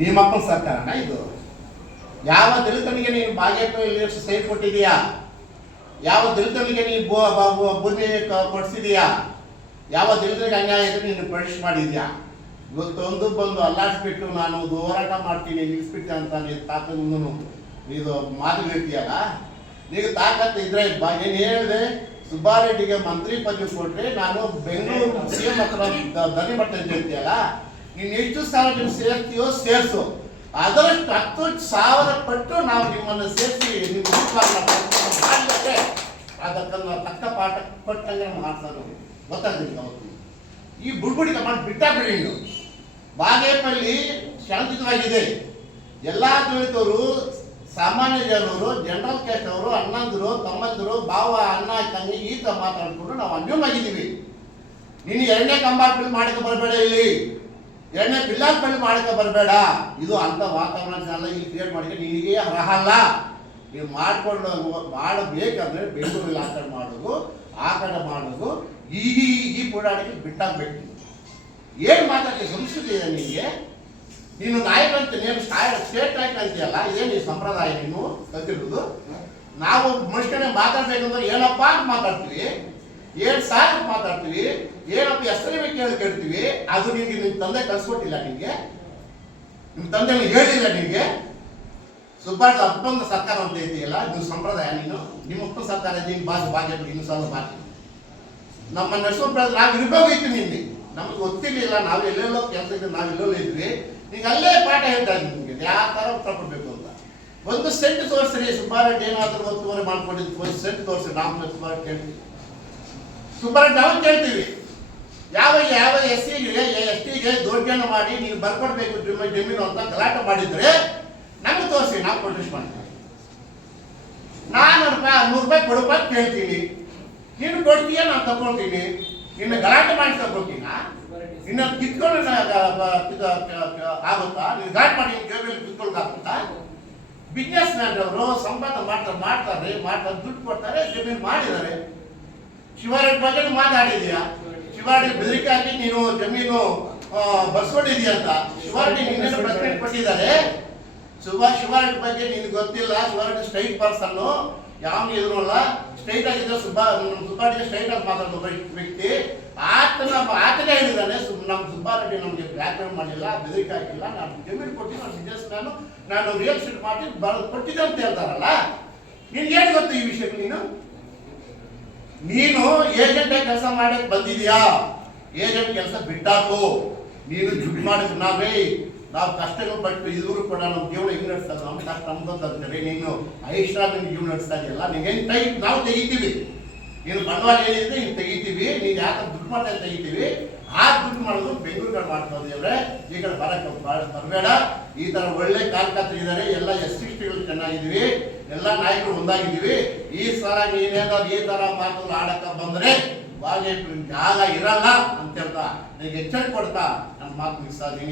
ನಿಮ್ಮ ಅಪ್ಪನ ಸರ್ಕಾರನ ಇದು? ಯಾವ ದಲಿತನಿಗೆ ನೀನು ಬಾಗೇಪಲ್ಲಿ ಸೈಟ್ ಕೊಟ್ಟಿದೀಯಾ? ಯಾವ ದಲಿತನಿಗೆ ನೀನು ಭೂಮಿ ಕೊಡಿಸಿದೀಯಾ? ಯಾವ ದಲಿತನಿಗೆ ಅನ್ಯಾಯ ಇದ್ರೆ ನೀನು ಪರೀಕ್ಷೆ ಮಾಡಿದ್ಯಾ? ಇವತ್ತೊಂದು ಬಂದು ಅಲ್ಲಾಡಿಸ್ಬಿಟ್ಟು ನಾನು ಹೋರಾಟ ಮಾಡ್ತೀನಿ ನಿಲ್ಲಿಸ್ಬಿಟ್ಟೆ ಅಂತ ನೀನು ತಾಕತ್ತು ಇದು ಮಾತುಗಳಿರ್ತೀಯಲ್ಲ, ನೀವು ತಾಕತ್ತು ಇದ್ರೆ ಏನು ಹೇಳಿದೆ? ಸುಬ್ಬಾರೆಡ್ಡಿಗೆ ಮಂತ್ರಿ ಪದವಿ ಕೊಟ್ಟರೆ ನಾನು ಬೆಂಗಳೂರು CM ಹತ್ರ ದನಿ ಬರ್ತೇನೆ ಅಂತ ಹೇಳ್ತೀಯಲ್ಲ, ನೀನು ಎಷ್ಟು ಸಾವಿರ ನೀವು ಸೇರ್ತೀಯೋ ಸೇರಿಸು, ಅದರಷ್ಟು 10,000 ಪಟ್ಟು ನಾವು ನಿಮ್ಮನ್ನು ಸೇರಿಸಿ ನಿಮ್ಮ ಮಾಡಿದ್ರೆ ಅದಕ್ಕನ್ನು ತಕ್ಕ ಪಾಠ ಕೊಟ್ಟಂಗೆ ಮಾಡ್ತಾನೆ. ಗೊತ್ತಾಗ್ತಿಲ್ಲ ಅವತ್ತು ಈ ಬುಡ್ಬುಡಿಗೆ ಮಾಡಿ ಬಿಟ್ಟಾಬಿಡಿ. ನೀವು ಬಾಗೇಪಲ್ಲಿ ಶಾಂತಿಯುತವಾಗಿದೆ. ಎಲ್ಲ ದಲಿತರು, ಸಾಮಾನ್ಯ ಜನರು, ಜನರಲ್ ಕ್ಯಾಸ್ಟ್ ಅವರು, ಅಣ್ಣಂದರು, ತಮ್ಮಂದರು, ಭಾವ, ಅಣ್ಣ, ತಂಗಿ ಈ ಥರ ಮಾತಾಡ್ಕೊಂಡು ನಾವು ಅನ್ಯೋನ್ಯವಾಗಿದ್ದೀವಿ. ನೀನು 2ನೇ ಕಂಪಾರ್ಟ್ಮೆಂಟ್ ಮಾಡಕ್ಕೆ ಬರಬೇಡ, ಇಲ್ಲಿ 2ನೇ ಪಿಲ್ಲರ್ ಪಳ್ಳಿ ಮಾಡಕ್ಕೆ ಬರಬೇಡ. ಇದು ಅಂಥ ವಾತಾವರಣನೆಲ್ಲ ಇಲ್ಲಿ ಕ್ರಿಯೇಟ್ ಮಾಡಿದ್ರೆ ನಿನಗೆ ಅರ್ಹ ಅಲ್ಲ. ನೀವು ಮಾಡ್ಕೊಂಡು ಮಾಡಬೇಕಂದ್ರೆ ಬೆಂಗಳೂರಲ್ಲಿ ಆ ಕಡೆ ಮಾಡೋದು ಈ ಪೋಡಾಟಕ್ಕೆ ಬಿಟ್ಟಾಗಬೇಕು. ಏನು ಮಾತಾಡ್ತೀವಿ? ಸಂಸ್ಕೃತಿ ಇದೆ ನಿನಗೆ? ನೀನು ನಾಯಕರಂತ ನೀನು ಸ್ಟೇಟ್ ನಾಯಕ ಅಂತೀಯಲ್ಲ, ಏನು ಈ ಸಂಪ್ರದಾಯ ನೀನು ಕಲ್ತಿರೋದು? ನಾವು ಮನುಷ್ಯನೇ ಮಾತಾಡ್ಬೇಕಂದ್ರೆ ಏನಪ್ಪ ಅಂತ ಮಾತಾಡ್ತೀವಿ, ಏನು ಸಾಕು ಮಾತಾಡ್ತೀವಿ, ಏನಪ್ಪ ಹೆಸರೇ ಕೇಳ್ತೀವಿ. ಅದು ನಿನಗೆ ನಿಮ್ಮ ತಂದೆ ಕಲಿಸ್ಕೊಟ್ಟಿಲ್ಲ, ನಿನಗೆ ನಿಮ್ಮ ತಂದೆ ಹೇಳಿಲ್ಲ ನಿನಗೆ. ಸುಬ್ಬಾಟ ಅಪ್ಪನ ಸರ್ಕಾರ ಅಂತ ಇದೆಯಲ್ಲ, ನೀವು ಸಂಪ್ರದಾಯ, ನೀನು ನಿಮ್ಮ ಅಪ್ಪನ ಸರ್ಕಾರ ನೀನು ಭಾಗ್ಯ ಇನ್ನು ಸ್ವಲ್ಪ ಬಾಕಿ ನಮ್ಮ ನಡೆಸೋದು ನಾವು ಇರಬೇಕಾಗಿತ್ತು. ನಿನ್ನೆ ನಮಗೆ ಗೊತ್ತಿರಲಿಲ್ಲ, ನಾವು ಎಲ್ಲೆಲ್ಲೋ ಕೆಲಸ ಇದ್ದು ನಾವೆಲ್ಲೋ ಇದ್ವಿ. ಈಗ ಅಲ್ಲೇ ಪಾಠ ಹೇಳ್ತಾ ಇದ್ವಿ ನಿಮಗೆ ಯಾವ ಥರ ಉತ್ತರ ಕೊಡಬೇಕು ಅಂತ. 1 ಸೆಂಟ್ ತೋರಿಸ್ರಿ, ಸುಬ್ಬಾರೆಡ್ಡಿ ಏನಾದರೂ ಒತ್ತುವರಿ ಮಾಡ್ಕೊಂಡಿದ್ದು 1 ಸೆಂಟ್ ತೋರಿಸ್ರಿ. ನಾವು ಸುಬ್ಬಾರೆಡ್ಡಿ ಹೇಳ್ತೀವಿ, ಸುಬ್ಬಾರೆಡ್ಡಿ ನಾವು ಕೇಳ್ತೀವಿ. ಯಾವ STಗೆ ದೊಡ್ಡನ್ನು ಮಾಡಿ ನೀನು ಬರ್ಕೊಡ್ಬೇಕು ಜಮೀನು ಅಂತ ಗಲಾಟೆ ಮಾಡಿದ್ರೆ ನಮಗೆ ತೋರಿಸಿ, ನಾವು ಪ್ರೊಟೆಸ್ಟ್ ಮಾಡ್ತೀವಿ. ನಾನು ₹100 ಕೊಡಪ್ಪ ಕೇಳ್ತೀನಿ, ನೀನು ಕೊಡ್ತೀಯ, ನಾನು ತಗೊಳ್ತೀನಿ. ನಿನ್ನ ಗಲಾಟೆ ಮಾಡಿ ತಗೊಳ್ತೀನ, ನಿನ್ನ ಕಿತ್ಕೊಂಡು ಆಗುತ್ತಾ? ನೀನು ಗಲಾಟೆ ಮಾಡಿ ಜೇಬಲ್ಲಿ ಕಿತ್ಕೊಳ್ಕಾಗುತ್ತಾ? ಬಿಸ್ನೆಸ್ ಮ್ಯಾನ್ ಅವರು ಸಂಪಾದನೆ ಮಾಡ್ತಾರೆ, ದುಡ್ಡು ಕೊಡ್ತಾರೆ, ಜಮೀನು ಮಾಡಿದ್ದಾರೆ. ಶಿವಾರೆಡ್ಡಿ ಬಗ್ಗೆ ಮಾತಾಡಿದೀಯಾ? ಶಿವಾರೆಡ್ಡಿ ಬೆದರಿಕೆ ಹಾಕಿ ನೀನು ಜಮೀನು ಬರ್ಸ್ಕೊಂಡಿದೀಯ ಅಂತ ಶಿವಾರೆಡ್ಡಿ ನಿನ್ನೇನು ಪ್ರೆಸ್ಮೆಂಟ್ ಕೊಟ್ಟಿದ್ದಾರೆ. ಶಿವಾರೆಡ್ಡಿ ಬಗ್ಗೆ ನಿನ್ಗೆ ಗೊತ್ತಿಲ್ಲ. ಶಿವಾರೆಡ್ಡಿ ಸ್ಟ್ರೈಟ್ ಪರ್ಸನ್ನು, ಯಾವ ಇದ್ರು ಅಲ್ಲ, ಸ್ಟ್ರೈಟ್ ಆಗಿದ್ರೆ ಸುಬ್ಬಾರೆಡ್ಡಿ ಸ್ಟ್ರೈಟ್ ಆಗಿ ಮಾತಾಡೋ ವ್ಯಕ್ತಿ. ಆತನೇ ಹೇಳಿದ್ದಾನೆ, ನಮ್ಮ ಸುಬ್ಬಾರೆಡ್ಡಿ ನಮಗೆ ಬ್ಯಾಕ್ಗ್ರೌಂಡ್ ಮಾಡಿಲ್ಲ, ಬೆದರಿಕೆ ಹಾಕಿಲ್ಲ, ನಾನು ಜಮೀನು ಕೊಟ್ಟು ನಾನು ಬಿಸ್ನೆಸ್ ನಾನು ರಿಯಲ್ ಎಸ್ಟೇಟ್ ಮಾಡಿ ಕೊಟ್ಟಿದ್ದೆ ಅಂತ ಹೇಳ್ತಾರಲ್ಲ. ನಿನ್ಗೆ ಏನು ಗೊತ್ತು ಈ ವಿಷಯ? ನೀನು ಏಜೆಂಟ್ ಕೆಲಸ ಮಾಡಕ್ಕೆ ಬಂದಿದ್ಯಾ? ಏಜೆಂಟ್ ಕೆಲಸ ಬಿಟ್ಟಾಕು. ನೀನು ದುಡ್ಡು ಮಾಡಿದ್ರು ನಾವು ಕಷ್ಟಗಳು ಪಟ್ಟು ಇವರು ಕೂಡ ನಮ್ಮ ಜೀವನ ಹಿಂಗೆ ನಡೆಸ್ತಾರೆ, ನಮ್ಮ ಕಷ್ಟ ನಮ್ದೊಂದು ಅಂತಾರೆ. ನೀನು ಐಶ್ವರ್ಯ ಜೀವನ ನಡೆಸ್ತಾ ಇದೆಯಲ್ಲ, ನೀವೇನು ನಾವು ತೆಗಿತೀವಿ. ನೀನು ಬಂಡವಾಳ ಏನಿದೆ ನೀನು ತೆಗಿತೀವಿ. ನೀನು ಯಾಕೆ ದುಡ್ಡು ಮಾಡ್ತಾ ತೆಗಿತೀವಿ. ಆ ದುಡ್ಡು ಮಾಡೋದು ಬೆಂಗಳೂರು ಮಾಡ್ತಾ ಇದ್ರೆ ಈ ಕಡೆ ಬರಬೇಡ. ಈ ಥರ ಒಳ್ಳೆ ಕಾರ್ಯಕರ್ತರು ಇದ್ದಾರೆ, ಎಲ್ಲ STಗಳು ಚೆನ್ನಾಗಿದ್ದೀವಿ, ಎಲ್ಲ ನಾಯಕರು ಒಂದಾಗಿದ್ದೀವಿ. ಈ ಸಲ ನೀನೇನಾದ್ರು ಈ ಥರ ಮಾತು ಆಡಕ್ಕೆ ಬಂದರೆ ಬಾಗೇಪಲ್ಲಿ ಜಾಗ ಇರಲ್ಲ ಅಂತ ಹೇಳ್ತಾ ನಿನಗೆ ಎಚ್ಚರಿಕೆ ಕೊಡ್ತಾ ನನ್ನ ಮಾತು ಮುಗಿಸ್ತಾ ಇದ್ದೀನಿ.